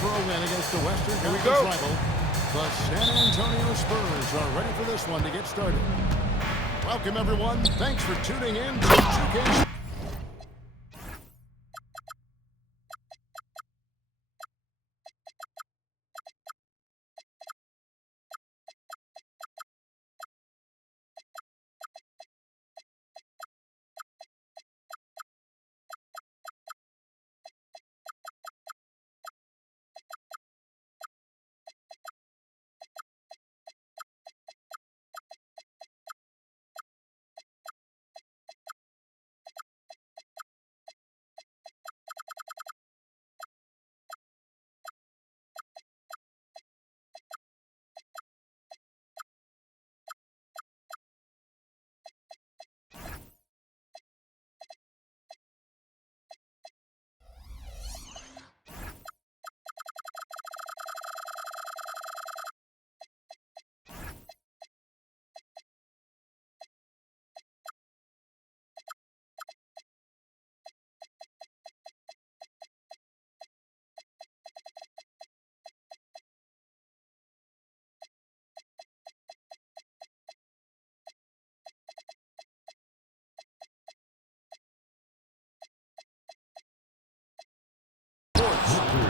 for a win against the Western Conference rival. The San Antonio Spurs are ready for this one to get started. Welcome, everyone. Thanks for tuning in to 2K.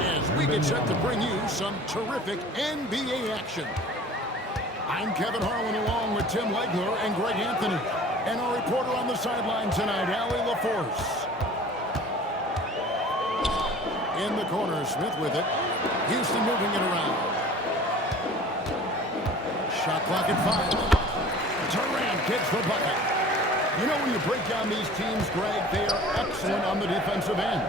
As we get set to bring you some terrific NBA action. I'm Kevin Harlan along with Tim Legler and Greg Anthony. And our reporter on the sideline tonight, Allie LaForce. In the corner, Smith with it. Houston moving it around. Shot clock at 5. Durant gets the bucket. You know, when you break down these teams, Greg, they are excellent on the defensive end.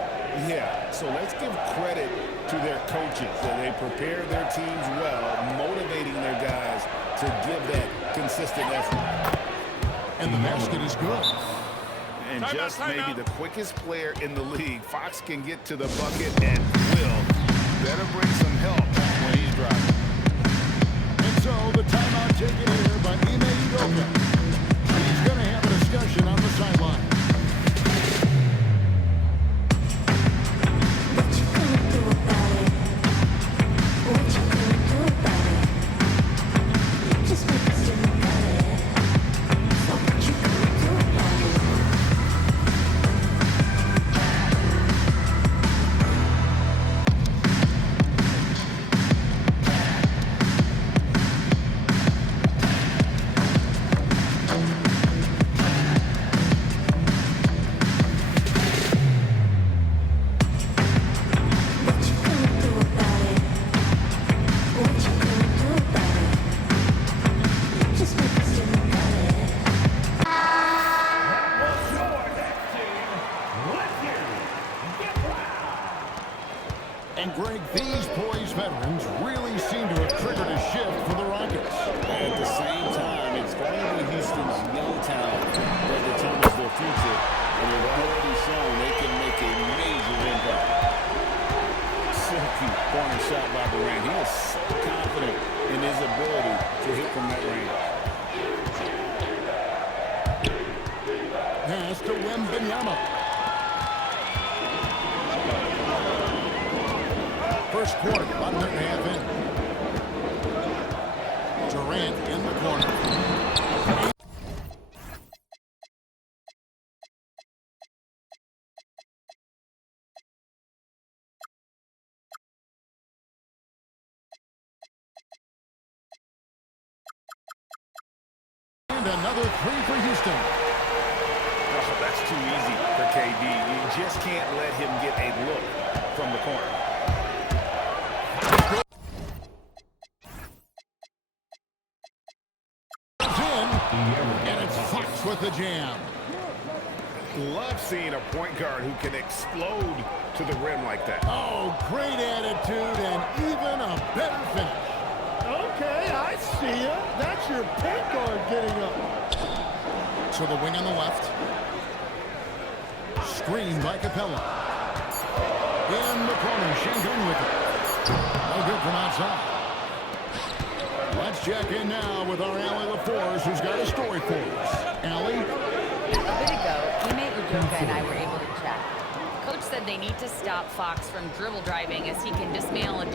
Yeah, so let's give credit to their coaches. That they prepare their teams well, motivating their guys to give that consistent effort. And the basket is good. And just maybe the quickest player in the league. Fox can get to the bucket and will. Better bring some help when he's driving. And so the timeout taken here by Ime Udoka. He's going to have a discussion on the sideline. And Greg, these poised veterans really seem to have triggered a shift for the Rockets. At the same time, it's going to be Houston's young talent that determines their future. And they've already shown they can make a major impact. Silky corner shot by Durant. He is so confident in his ability to hit from that range. Pass to Wembanyama. First quarter, about a minute and a half in. Durant in the corner. And another three for Houston. Oh, that's too easy for KD. You just can't let him get a look from the corner. And it's Fox with the jam. Love seeing a point guard who can explode to the rim like that. Oh, great attitude and even a better finish. Okay, I see you. That's your point guard getting up. To the wing on the left. Screen by Capella. In the corner, Şengün with it. No good from outside. Let's check in now with our Allie LaForce, who's got a story for us. Allie? A bit ago, Ime Udoka and I were able to chat. Coach said they need to stop Fox from dribble driving as he can dismantle a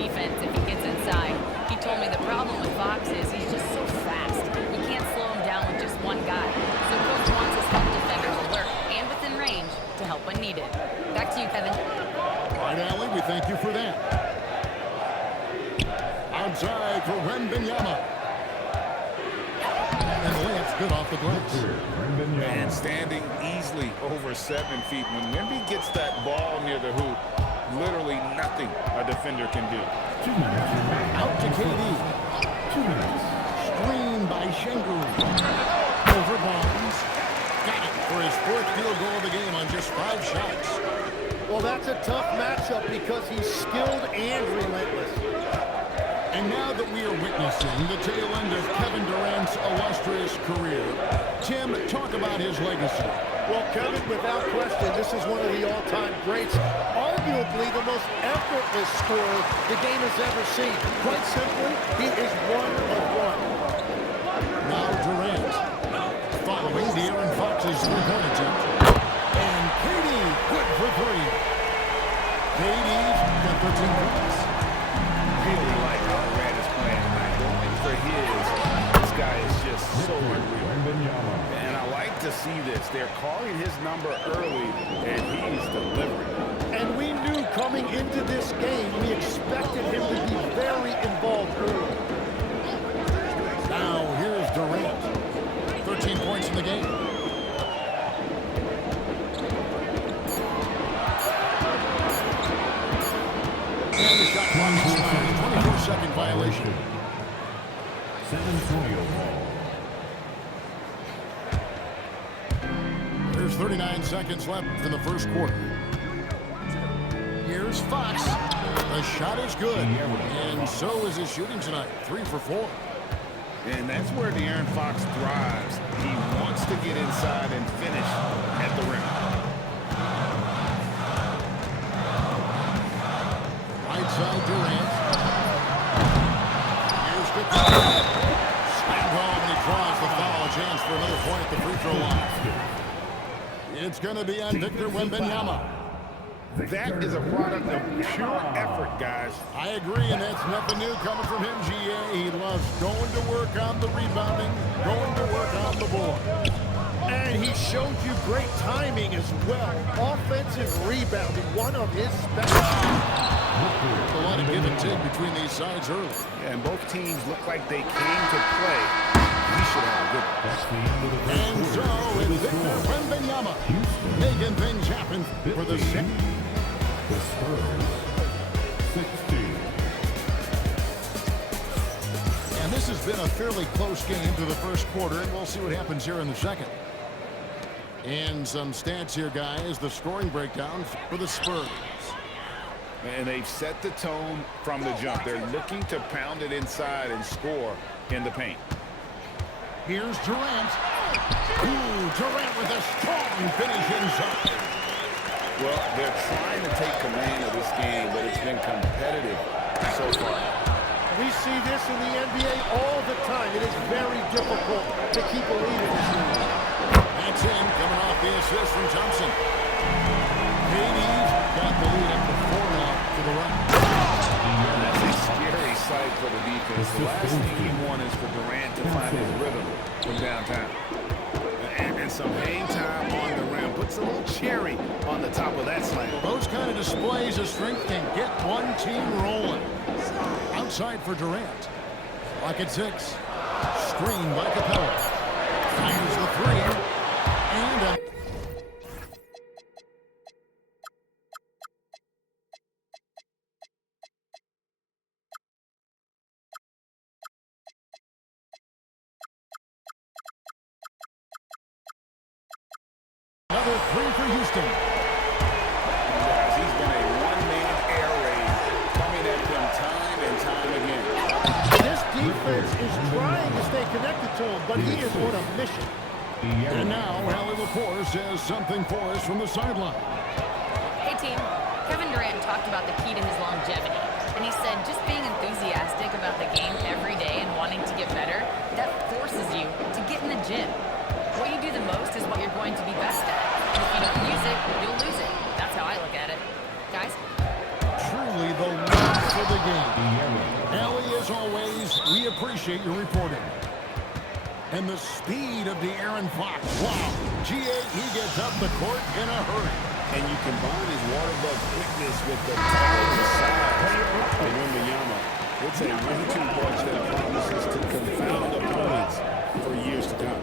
inside for Wembanyama. And the layup's good off the glass. And standing easily over 7 feet. When Wemby gets that ball near the hoop, literally nothing a defender can do. Out to KD. Screen by Şengün. Over Barnes. Got it for his 4th field goal of the game on just 5 shots. Well, that's a tough matchup because he's skilled and relentless. And now that we are witnessing the tail end of Kevin Durant's illustrious career, Tim, talk about his legacy. Well, Kevin, without question, this is one of the all-time greats. Arguably the most effortless scorer the game has ever seen. Quite simply, he is one of one. Now Durant, following De'Aaron Fox's three-point attempt. And KD, good for 3. KD's got 13 points. Really like how Durant is playing tonight. Going for his. This guy is just so unreal. And I like to see this. They're calling his number early, and he's delivering. And we knew coming into this game, we expected him to be very involved early. Now here's Durant. 13 points in the game. And the shot clock expired. 24-second violation. San Antonio ball. There's 39 seconds left in the first quarter. Here's Fox. The shot is good. And so is his shooting tonight. 3 for 4. And that's where De'Aaron Fox thrives. He wants to get inside and finish at the rim. Right side Durant. Here's the slam home, and he draws the foul. A chance for another point at the free throw line. It's going to be on Victor Wembanyama. That is a product of pure effort, guys. I agree, and that's nothing new coming from him, GA. He loves going to work on the rebounding, going to work on the board. And he showed you great timing as well. Offensive rebounding, one of his specialties. A lot of give and take between these sides early. Yeah, and both teams look like they came to play. He should have a good one. That's the end of the first And so quarter. it's Victor Wembanyama making things happen for the second. The Spurs, 16. And this has been a fairly close game through the first quarter, and we'll see what happens here in the second. And some stats here, guys. The scoring breakdown for the Spurs. And they've set the tone from the jump. They're looking to pound it inside and score in the paint. Here's Durant. Ooh, Durant with a strong finish inside. Well, they're trying to take command of this game, but it's been competitive so far. We see this in the NBA all the time. It is very difficult to keep a lead in this league. That's him coming off the assist from Thompson. KD's got the lead up to 4 now to the right. That's a scary sight for the defense. The last thing you want is for Durant to find his rhythm from downtown. And some hang time on the rim. Puts a little cherry on the top of that slam. Those kind of displays of strength can get one team rolling. Outside for Durant. Lock at 6. Screen by Capella. Fires the 3. And another 3 for Houston. Guys, he's been a one-man air raid coming at them time and time again. This defense is trying to stay connected to him, but he is on a mission. And now, Allie Lepore says something for us from the sideline. Hey, team. Kevin Durant talked about the key to his longevity. And he said just being enthusiastic about the game every day and wanting to get better, that forces you to get in the gym. What you do the most is what you're going to be best at. And if you don't use it, you'll lose it. That's how I look at it. Guys? Truly the love for the game. Allie, as always, we appreciate your reporting. And the speed of De'Aaron Fox. Wow. GA, he gets up the court in a hurry. And you combine his water bug quickness with the power of his size. And Wembanyama, we'll It's a one-two punch that promises to confound opponents for years to come.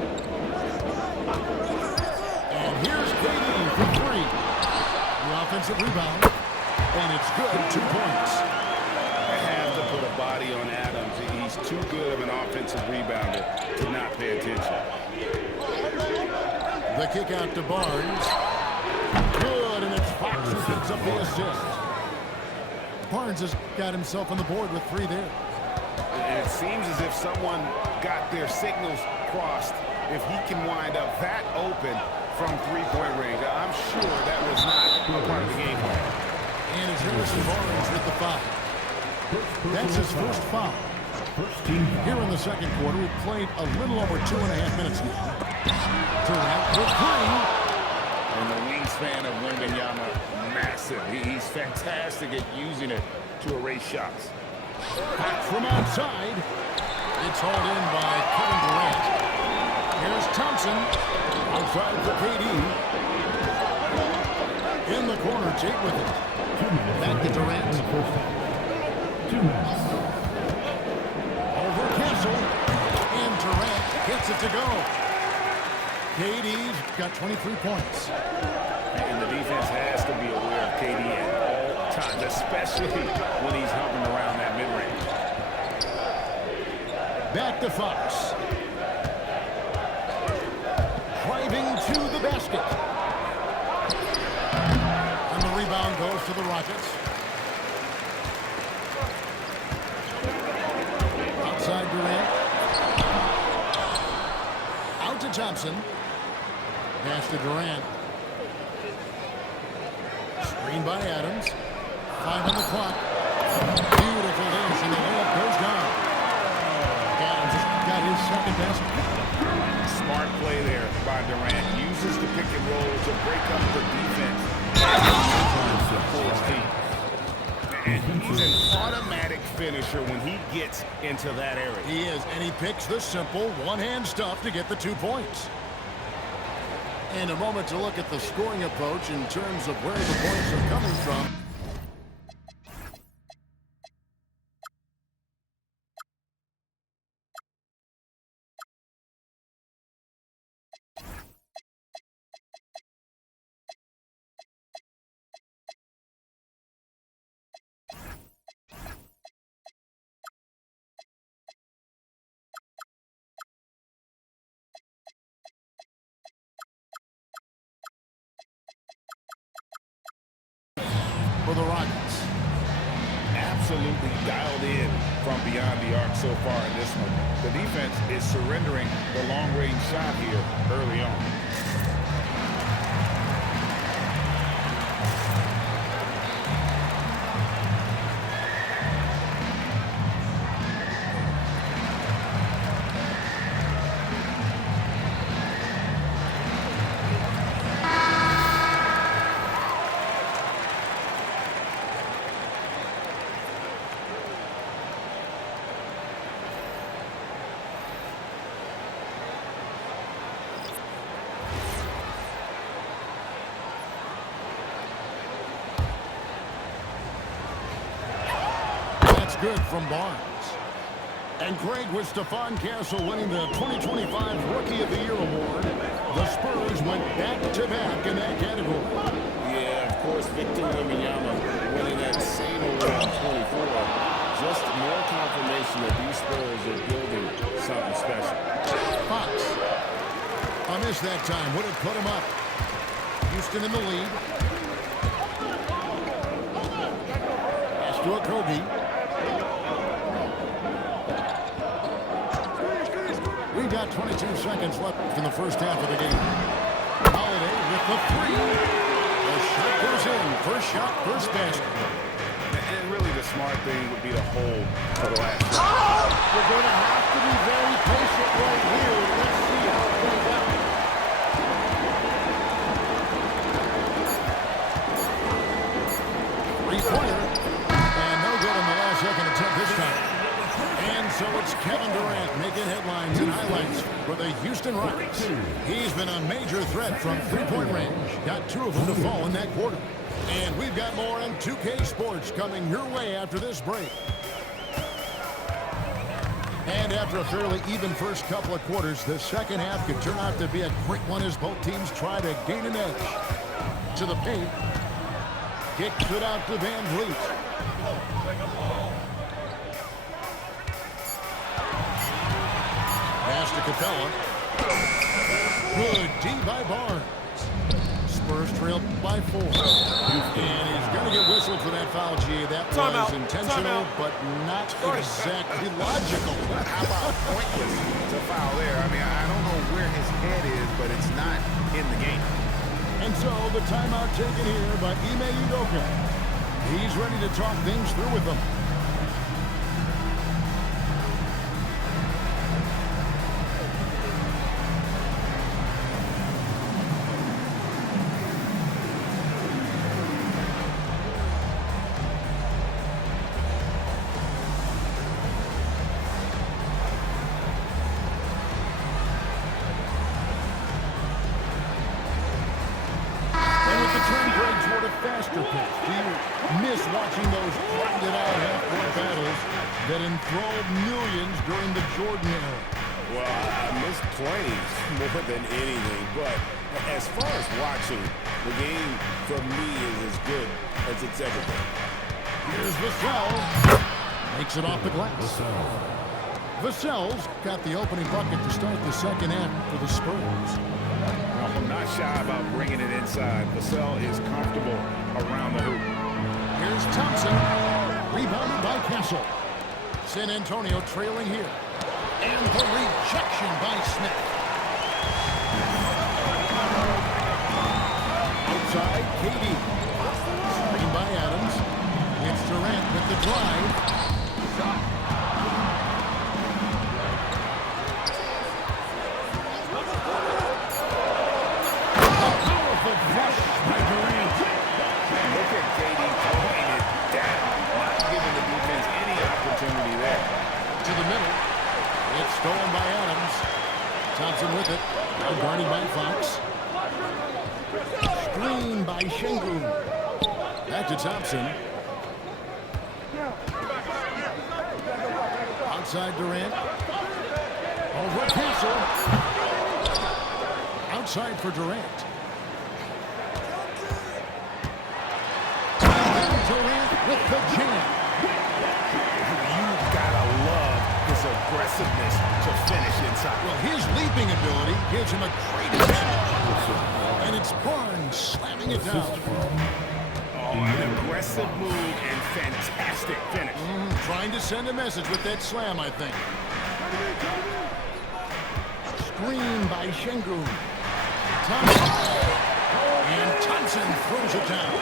And here's KD for three. The offensive rebound. And it's good, 2 points. I have to put a body on Adams. He's too good of an offensive rebounder to not pay attention. The kick out to Barnes. Good, and it's Fox who picks up the assist. Barnes has got himself on the board with 3 there. And it seems as if someone got their signals crossed. If he can wind up that open from three-point range, I'm sure that was not a part of the game plan. And it's Harrison Barnes with the foul. That's his first foul. Here in the second quarter, we've played a little over 2.5 minutes now. Durant with 3. And the wingspan of Wembanyama, massive. He's fantastic at using it to erase shots. Back from outside. It's hauled in by Kevin Durant. Here's Thompson. Outside for KD. In the corner, Tate with it. Back to Durant. 2 minutes. Over Castle. And Durant gets it to go. KD's got 23 points. And the defense has to be aware of KD at all times, especially when he's hovering around that mid-range. Back to Fox. Driving to the basket. And the rebound goes to the Rockets. Outside Durant. Out to Thompson. Pass to Durant. Screen by Adams. 5 on the clock. Beautiful dish, and the layup goes down. Adams has got his second basket. Smart play there by Durant. Uses the pick and roll to break up the defense. For his team. And he's an automatic finisher when he gets into that area. He is, and he picks the simple one-hand stuff to get the 2 points. And a moment to look at the scoring approach in terms of where the points are coming from. For the Rockets. Absolutely dialed in from beyond the arc so far in this one. The defense is surrendering the long-range shot here early on. Good from Barnes. And Craig, with Stephon Castle winning the 2025 Rookie of the Year award, the Spurs went back-to-back in that category. Yeah, of course, Victor Wembanyama winning that same award in 24. Just more confirmation that these Spurs are building something special. Fox. A miss that time would have put him up. Houston in the lead. Pass to Okogie. We've got 22 seconds left in the first half of the game. Holiday with the 3. The shot goes in. First shot, first basket. And really the smart thing would be to hold for the last shot. We're going to have to be very patient right here. Let's see how it plays out. Three-pointer. And no good in the last second attempt this time. And so it's Kevin Durant making headlines and highlights for the Houston Rockets. He's been a major threat from three-point range. Got 2 of them to fall in that quarter. And we've got more on 2K Sports coming your way after this break. And after a fairly even first couple of quarters, the second half could turn out to be a quick one as both teams try to gain an edge. To the paint. Kicks it out to Van Vliet. Pass to Capella. Good D by Barnes. Spurs trail by 4. And he's going to get whistled for that foul, G. That was intentional, but not exactly logical. How about pointless to foul there? I mean, I don't know where his head is, but it's not in the game. And so the timeout taken here by Ime Udoka. He's ready to talk things through with them. Faster pitch. Do you miss watching those grinded-out half-court battles that enthralled millions during the Jordan era? Well, I miss playing more than anything, but as far as watching, the game for me is as good as it's ever been. Here's Vassell. Makes it off the glass. Vassell's got the opening bucket to start the second half for the Spurs. I'm not shy about bringing it inside. Vassell is comfortable around the hoop. Here's Thompson. Rebounded by Castle. San Antonio trailing here. And the rejection by Smith. Outside, KD. Screen by Adams. It's Durant with the drive. Stolen by Adams. Thompson with it. Now guarded by Fox. Screen by Şengün. Back to Thompson. Outside Durant. Over Castle. Outside for Durant. And Durant with the jam. You gotta love his aggressiveness to finish inside. Well, his leaping ability gives him a great advantage. And it's Barnes slamming it down. Oh, an aggressive move and fantastic finish. Trying to send a message with that slam, I think. Screen by Şengün. Thompson. And Thompson throws it down.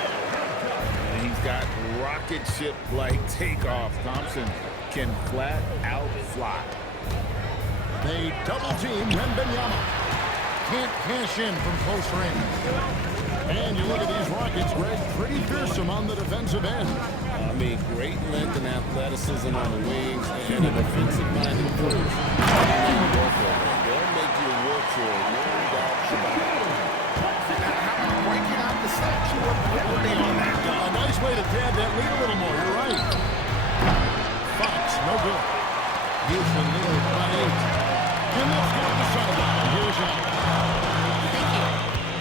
And he's got rocket ship-like takeoff. Thompson can flat out fly. They double team Wembanyama. Can't cash in from close range. And you look at these Rockets, Greg, pretty fearsome on the defensive end. I mean, great length and athleticism on the wings and an offensive-minded coach. They'll make you work for it, no doubt about it. Breaking out the statue of liberty on that gun. A nice way to pad that lead a little more, you're right. Fox, no good. Houston leading by 8. And let's go to the sideline. Here's Allen. Thank you.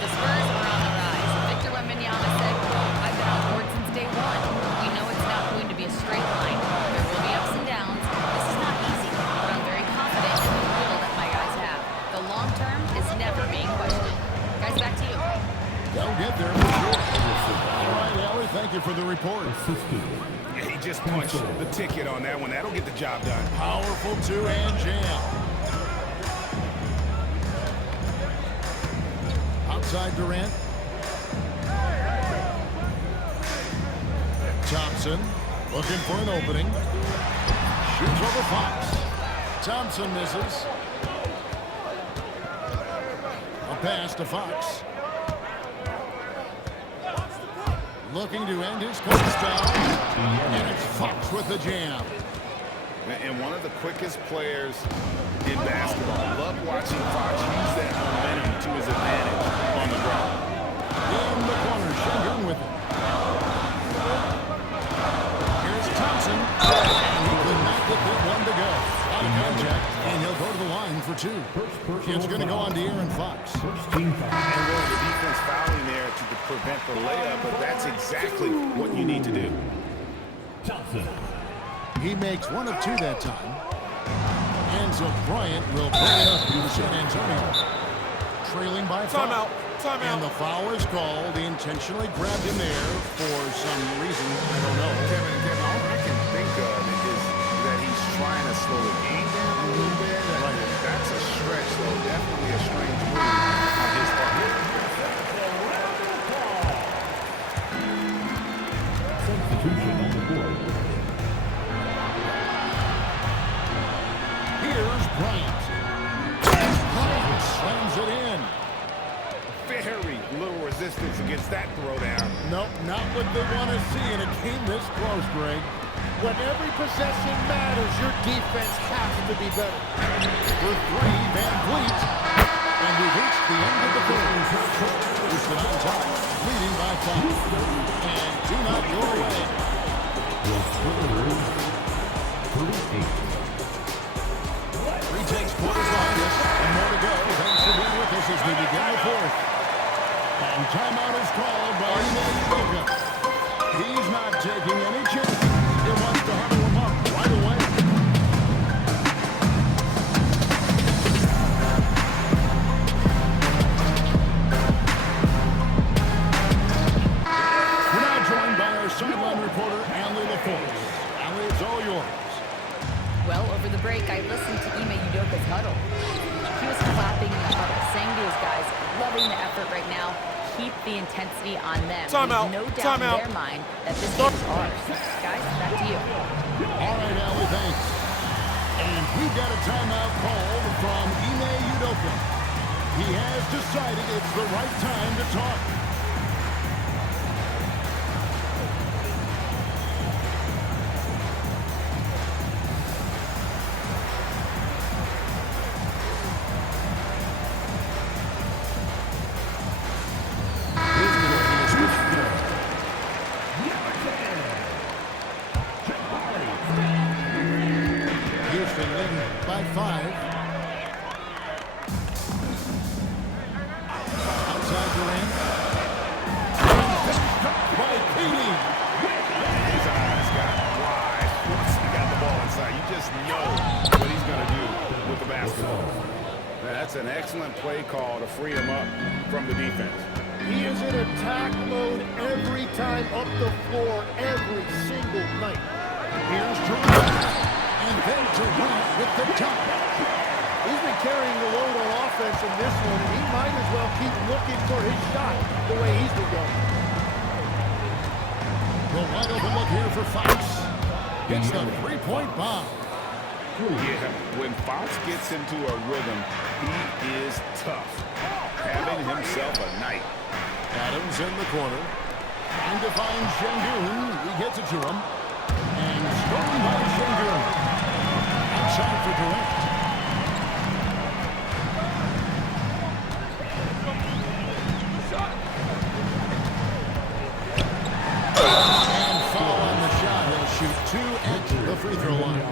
The Spurs are on the rise. Victor Wembanyama said, quote, "I've been on board since day one. We know it's not going to be a straight line. There will be ups and downs. This is not easy, but I'm very confident in the will that my guys have. The long term is never being questioned." Guys, back to you. They'll get there for sure. All right, Allie, thank you for the report. Yeah, he just punched the ticket on that one. That'll get the job done. Powerful two-hand jam. Outside Durant. Thompson looking for an opening. Shoots over Fox. Thompson misses. A pass to Fox. Looking to end his coach spell. And it's Fox with the jam. And one of the quickest players in basketball. Love watching Fox use that momentum to his advantage on the ground. In the corner, Şengün with it. Here's Thompson. And he could not get that one to go. Out of for 2. First personal It's going to go foul. on to Aaron Fox. First team foul. And well, the defense fouling there to prevent the layup, but that's exactly what you need to do. Johnson. He makes 1 of 2 that time. And so Bryant will bring it up to San Antonio. Trailing by 5. Timeout. And the foul is called. He intentionally grabbed him there for some reason. I don't know. Kevin, all I can think of is that he's trying to slow the game down a little bit. That's a stretch, though. Definitely a strange move on his part. Substitution on the board. Here's Bryant. Bryant slams it in. Very little resistance against that throwdown. Nope, not what they want to see in a game this close, Greg. When every possession matters, your defense has to be better. For 3, Van Vliet. And we've reached the end of the third. Houston on top, leading by 5. And do not go away. The score is 38. Retakes quarters behind us, and more to go. Thanks for being with us as we begin the 4th. And timeout is called by Ime Udoka. He's not taking any chances. He wants to huddle him up right away. We're now joined by our sideline reporter, Allie LaForce. Allie, it's all yours. Well, over the break, I listened to Ime Udoka's huddle. He was clapping in the huddle, saying to his guys, loving the effort right now, keep the intensity on them. Timeout. There's no doubt in their mind that this game is ours. Guys, back to you. All right, Allie, thanks. And we've got a timeout called from Ime Udoka. He has decided it's the right time to talk. Houston leading by 5. Outside Durant. And finished up by Petey. His eyes got wide once he got the ball inside. You just know what he's going to do with the basketball. That's an excellent play call to free him up from the defense. He is in attack mode every time up the floor, every single night. Here's Durant. And then Durant with the top. He's been carrying the load on offense in this one, and he might as well keep looking for his shot the way he's been going. The wide open look here for Fox. Gets the 3-point bomb. Yeah, when Fox gets into a rhythm, he is tough. Having himself a night. Adams in the corner. Trying to find Şengün. He gets it to him. And stolen by Şengün. Outside for Durant. And foul on the shot. He'll shoot 2 at the free throw line.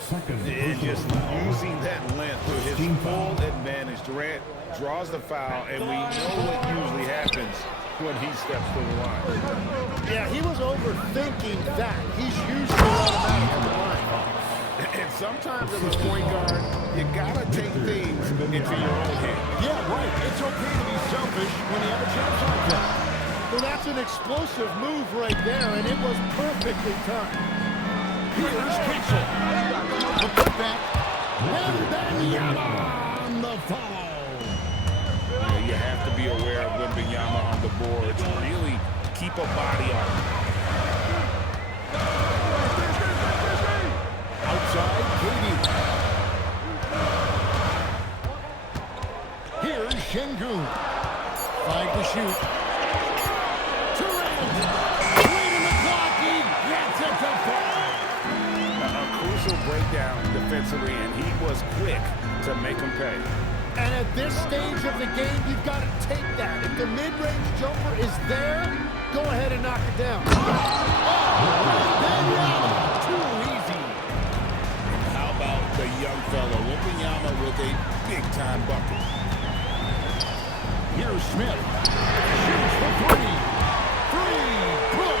Second And just personal foul. using that length to his full advantage. Durant draws the foul, and we know what usually happens when he steps to the line. Yeah, he was overthinking that. He's usually automatic on the line. And sometimes as a point guard, you gotta take things into your own hand. Yeah, right. It's okay to be selfish when you have a chance like that. Well, that's an explosive move right there, and it was perfectly timed. Here's Kitchell. The putback. Wembanyama on the follow. You have to be aware of Wembanyama on the boards. Really keep a body on him. Outside, Katie. Here's Şengün. 5 to shoot. Durant. Wait in the clock. He gets it to fall. A crucial breakdown defensively, and he was quick to make him pay. And at this stage of the game, you've got to take that. If the mid-range jumper is there, go ahead and knock it down. Wembanyama. Too easy. How about the young fella? Wembanyama a big-time bucket. Here's Smith. Shoots for three. Boom!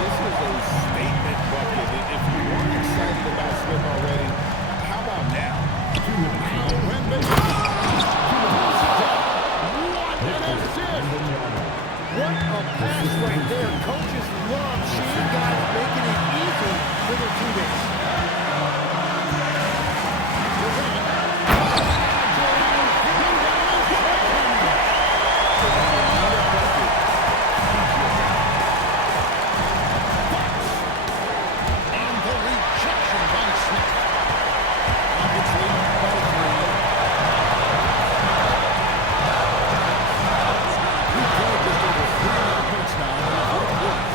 This is a statement bucket. If you weren't excited about Smith already, how about now? When they what an assist! What a pass right there. Coaches love seeing guys making it easy for their teammates. And the rejection by Smith. It's leading by 3. We played just over 3.5 minutes now in the fourth quarter.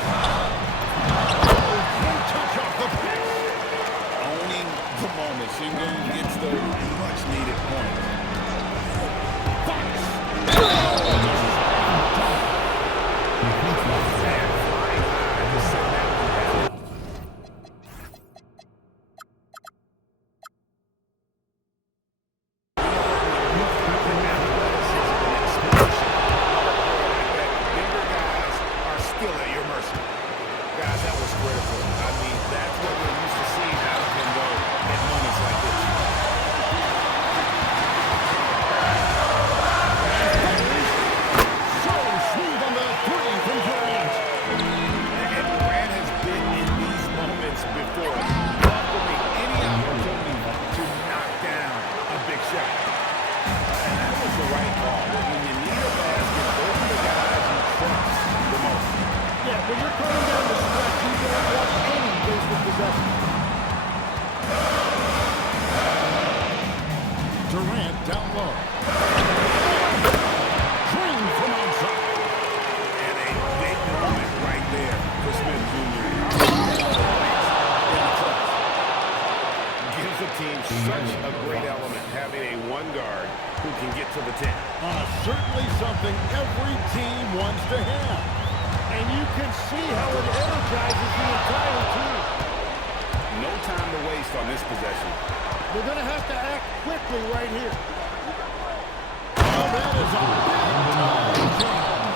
Oh, great touch off the pick. Owning the moment. Sengun gets those much-needed points. Bigger guys are still at your mercy. Guys, that was critical. I mean, that's what we're used to seeing out of him, though, at moments like this. So smooth on the 3 from Durant. And Durant has been in these moments before, welcoming any opportunity to knock down a big shot. And that was the right call. When you need a basket, those are the guys you trust the most. Yeah, when you're coming down the stretch, you don't want any wasted possession. Durant down low. Green from outside. And a big moment right there for Smith Jr. Gives the team such a great element, having a one guard who can get to the 10. Certainly something every team wants to have. And you can see how it energizes the entire team. No time to waste on this possession. They're going to have to act quickly right here. Oh, that is a big time.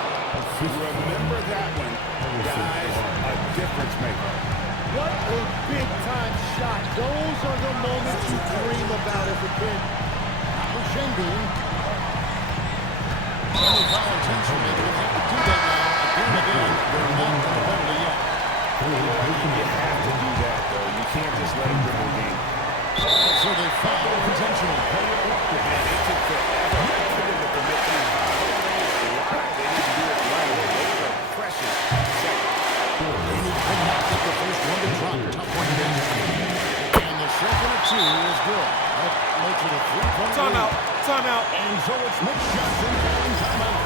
Remember that one, guys, a difference maker. What a big-time shot. Those are the moments you dream about as a kid. For Sengun. Any foul intentionally, they're going to have to do that now. Again, they're not going to penalty yet. You have to do that, though. You can't just let him bring the game. So they foul intentionally. And it took forever for them to commit these fouls. They didn't do it right away. Those are precious seconds. They could not get the first one to drop. Tough one to miss. And the second of 2 is good. That makes it a 3-point lead. Timeout. And so it's Mitch Johnson calling timeout.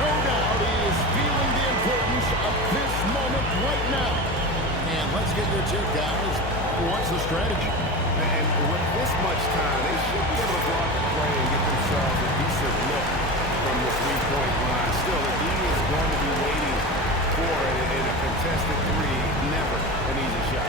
No doubt he is feeling the importance of this moment right now. And let's get your take, guys. What's the strategy? And with this much time, they should be able to go out and play and get themselves a decent look from the three-point line. Still, the D is going to be waiting for it in a contested 3. Never an easy shot.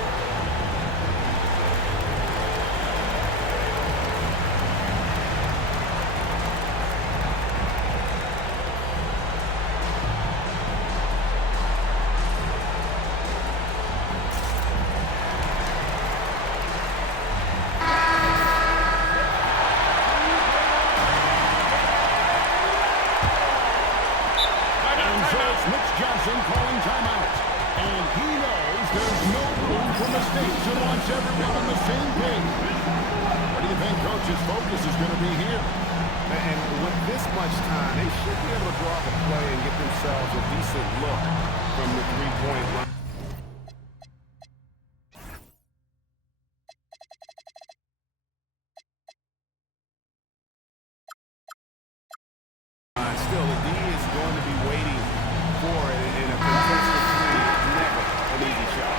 Johnson calling timeout. And he knows there's no room for mistakes and wants everyone on the same page. What do you think Coach's focus is going to be here? And with this much time, they should be able to draw up a play and get themselves a decent look from the three-point line. Still, the D is going to be waiting for it in a contested 3. Never an easy shot.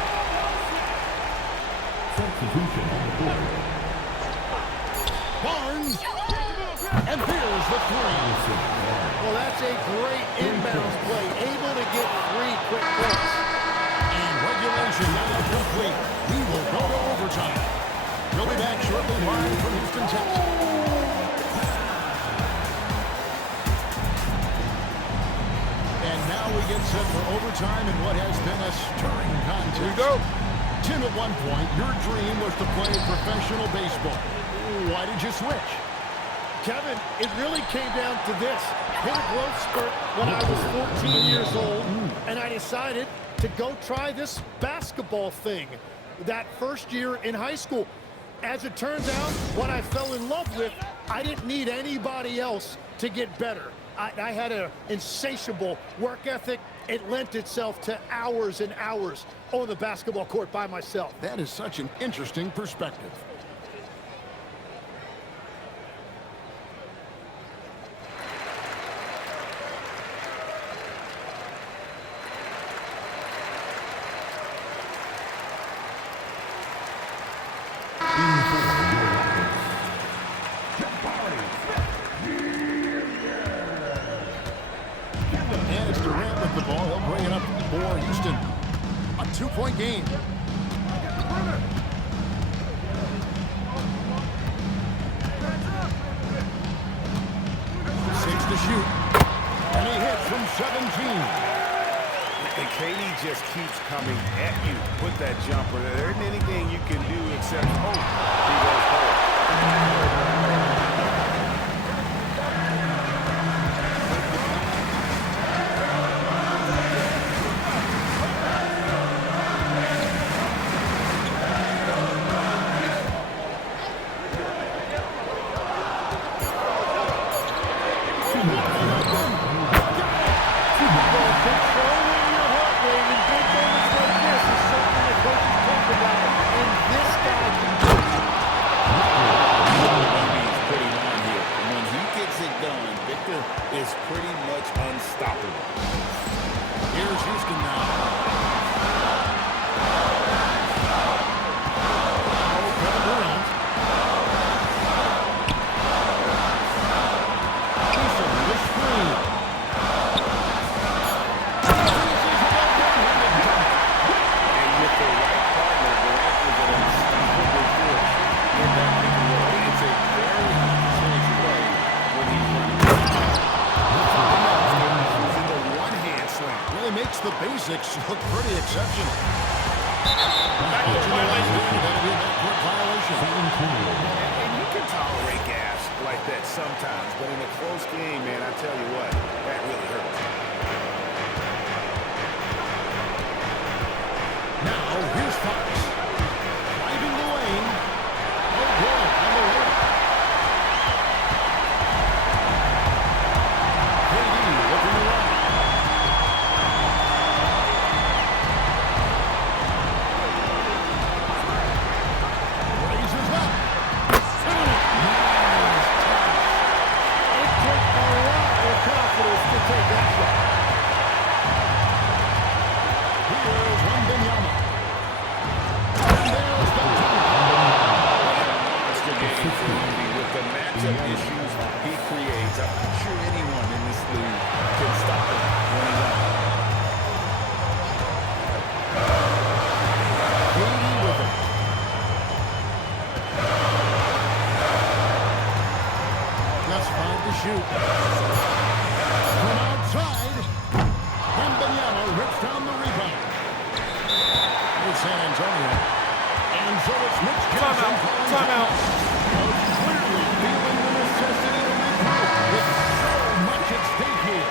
Substitution on the board. Barnes. And here's the 3. Well, that's a great inbounds play. Able to get 3 quick points. And regulation now complete. We will go to overtime. We'll be back shortly live from Houston, Texas. And now we get set for overtime in what has been a stirring contest. Here we go. Tim, at one point, your dream was to play professional baseball. Why did you switch? Kevin, it really came down to this. Hit a growth spurt when I was 14 years old, and I decided to go try this basketball thing that first year in high school. As it turns out, what I fell in love with, I didn't need anybody else to get better. I had an insatiable work ethic. It lent itself to hours and hours on the basketball court by myself. That is such an interesting perspective. And it's Durant with the ball. He'll bring it up for Houston. A two-point game. 6 to shoot. And he hits from 17. And KD just keeps coming at you. Put that jumper. There isn't anything you can do except, oh, he goes home. Is pretty much unstoppable. Here's Houston now. Kevin Durant. Houston with a screen. And with the right partner, Durant is an unstoppable force in that pick and roll. It's a very strange way when he's running. Really makes the basics look pretty exceptional. That'll be a backcourt violation. And you can tolerate gas like that sometimes, but in a close game, man, I tell you what, that really hurts. Now, here's Fox. Driving the lane. Oh, good. On the right. KD looking around. Raises up. It took a lot of confidence to take that shot. Here's Wembanyama. And there's the Monster game for Wemby with the matchup issues he creates. I'm not sure anyone in this league can stop him when he's out. KD with it. Just 5 to shoot. From outside, Wembanyama rips down the rebound. Here's San Antonio. And so it's Mitch Johnson. Timeout. Clearly feeling the necessity to regroup with so much at stake here.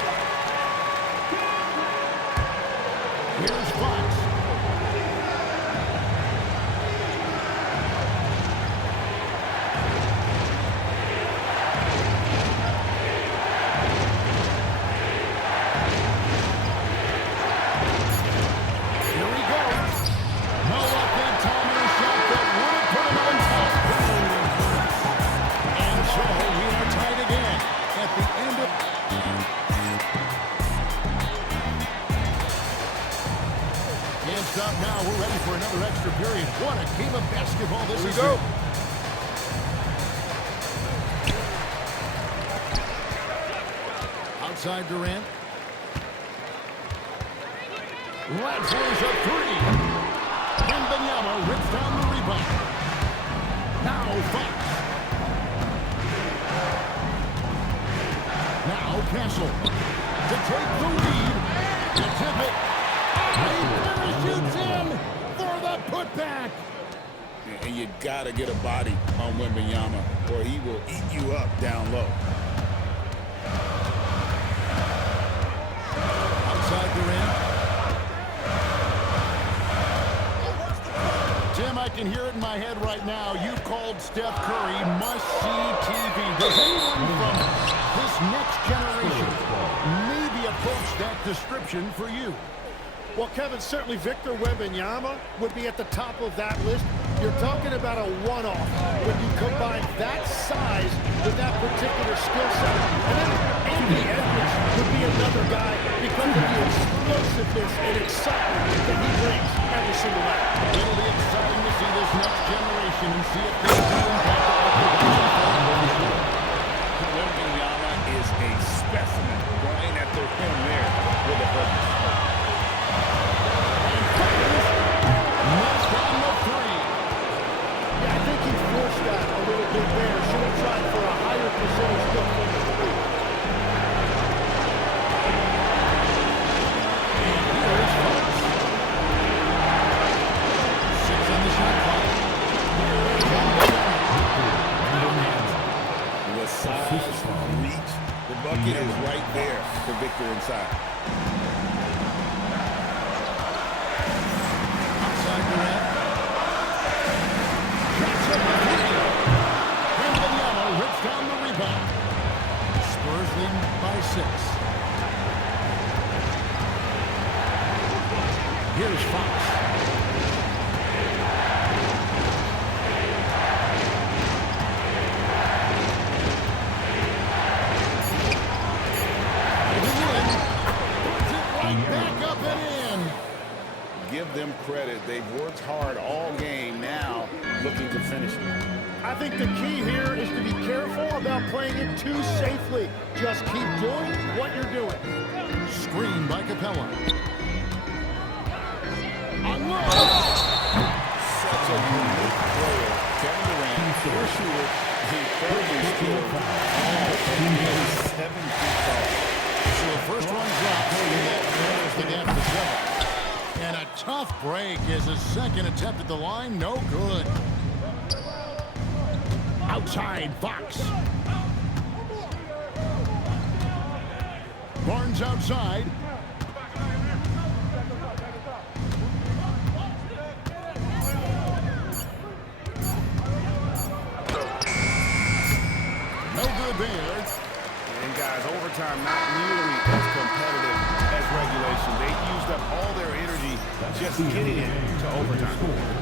Here's Fox. Here he goes. No luck that time in a shot that would have put him on top. And so we are tied again at the end of... Can't stop now. We're ready for another extra period. What a game of basketball this is. Go. Outside Durant. Radford's a three. Wembanyama rips down the rebound. whistle to take the lead. To tip it. He parachutes in for the putback. And you got to get a body on Wembanyama, or he will eat you up down low. Outside Durant. Tim, I can hear it in my head right now. You called Steph Curry must-see TV. Does anyone from this next generation maybe approach that description for you? Well, Kevin, certainly Victor Wembanyama would be at the top of that list. You're talking about a one-off when you combine that size with that particular skill set. And then Anthony Edwards would be another guy because of the explosiveness and excitement that he brings every single night. It'll be exciting to see this next generation and see if they can impact the Wembanyama is a specimen going at the rim there with a purpose. Forced that a little bit there. Should have tried for a higher percentage look from the three. And here's Fox. 6 on the shot clock. The size, reach, the bucket is right there for Victor inside. Outside Durant. Rips down the rebound. Spurs leading by 6. Here's Fox. Puts it right back up and in. Give them credit. They've worked hard all game now, looking to finish it. I think the key here is to be careful about playing it too safely. Just keep doing what you're doing. Screen by Capella. Such a unique player. Kevin Durant, pure shooter, incredibly skilled. All 7 feet tall. So the first one dropped, and that narrows the gap to 7. And a tough break as his second attempt at the line, no good. Outside, Fox. Barnes outside. No good there. And guys, overtime not nearly as competitive as regulation. They used up all their energy just getting it to overtime.